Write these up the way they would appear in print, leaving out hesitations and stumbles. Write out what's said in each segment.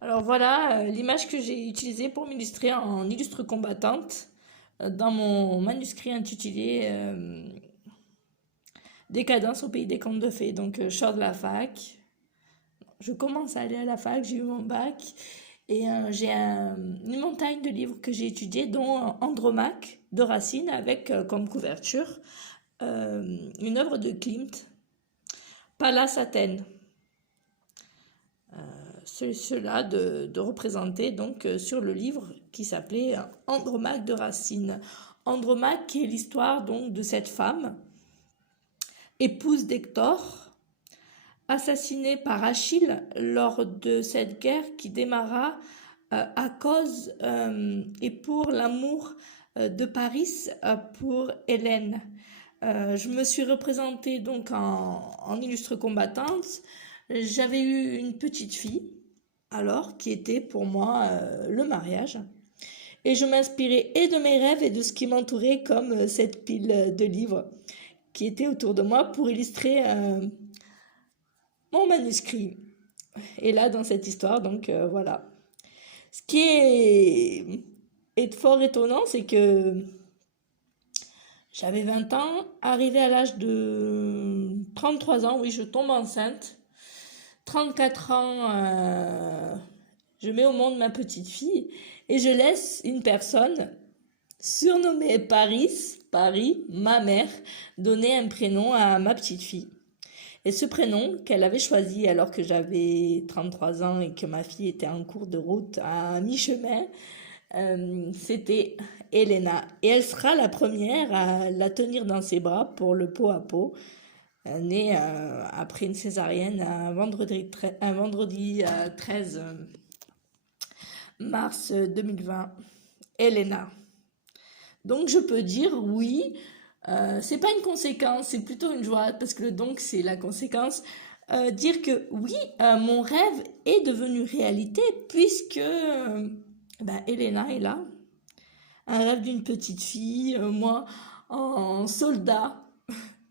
Alors voilà l'image que j'ai utilisée pour m'illustrer en illustre combattante dans mon manuscrit intitulé Décadence au pays des contes de fées. Donc je sors de la fac, je commence à aller à la fac, j'ai eu mon bac et j'ai une montagne de livres que j'ai étudiés, dont Andromaque de Racine avec comme couverture une œuvre de Klimt, Pallas Athènes. Cela de représenter donc sur le livre qui s'appelait Andromaque de Racine. Andromaque qui est l'histoire donc de cette femme, épouse d'Hector, assassinée par Achille lors de cette guerre qui démarra à cause et pour l'amour de Paris pour Hélène. Je me suis représentée donc en illustre combattante. J'avais eu une petite fille alors qui était pour moi le mariage. Et je m'inspirais et de mes rêves et de ce qui m'entourait comme cette pile de livres qui était autour de moi pour illustrer mon manuscrit. Et là, dans cette histoire, donc voilà. Ce qui est fort étonnant, c'est que j'avais 20 ans, arrivé à l'âge de 33 ans, oui, je tombe enceinte. 34 ans, je mets au monde ma petite fille et je laisse une personne surnommée Paris, ma mère, donner un prénom à ma petite fille. Et ce prénom qu'elle avait choisi alors que j'avais 33 ans et que ma fille était en cours de route à mi-chemin, c'était Elena. Et elle sera la première à la tenir dans ses bras pour le pot à pot, née après une césarienne un vendredi 13 mars 2020. Elena. Donc je peux dire oui, c'est pas une conséquence, c'est plutôt une joie parce que le donc c'est la conséquence. Dire que oui, mon rêve est devenu réalité puisque Elena est là. Un rêve d'une petite fille, moi en soldat,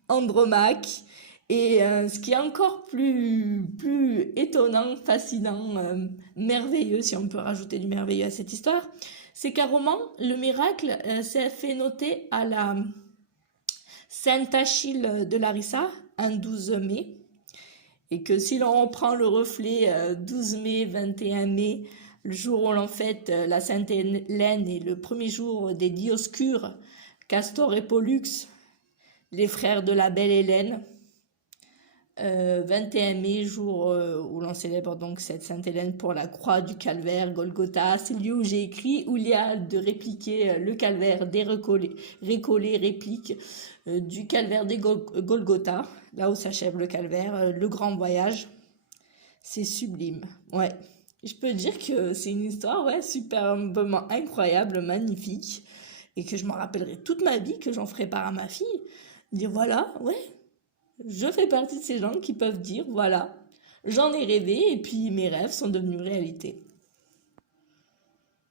Andromaque. Et ce qui est encore plus étonnant, fascinant, merveilleux, si on peut rajouter du merveilleux à cette histoire, c'est qu'un roman, le miracle, s'est fait noter à la Sainte-Achille de Larissa, un 12 mai, et que si l'on reprend le reflet 12 mai, 21 mai, le jour où l'on fête la Sainte Hélène et le premier jour des Dioscures, Castor et Pollux, les frères de la belle Hélène, 21 mai, jour où l'on célèbre donc cette Sainte Hélène pour la croix du calvaire, Golgotha. C'est le lieu où j'ai écrit, où il y a de répliquer le calvaire, des récollets, répliques du calvaire des Golgotha, là où s'achève le calvaire, le grand voyage. C'est sublime, ouais. Je peux dire que c'est une histoire, ouais, superbement incroyable, magnifique, et que je m'en rappellerai toute ma vie, que j'en ferai part à ma fille. Dire voilà, ouais, je fais partie de ces gens qui peuvent dire, voilà, j'en ai rêvé et puis mes rêves sont devenus réalité.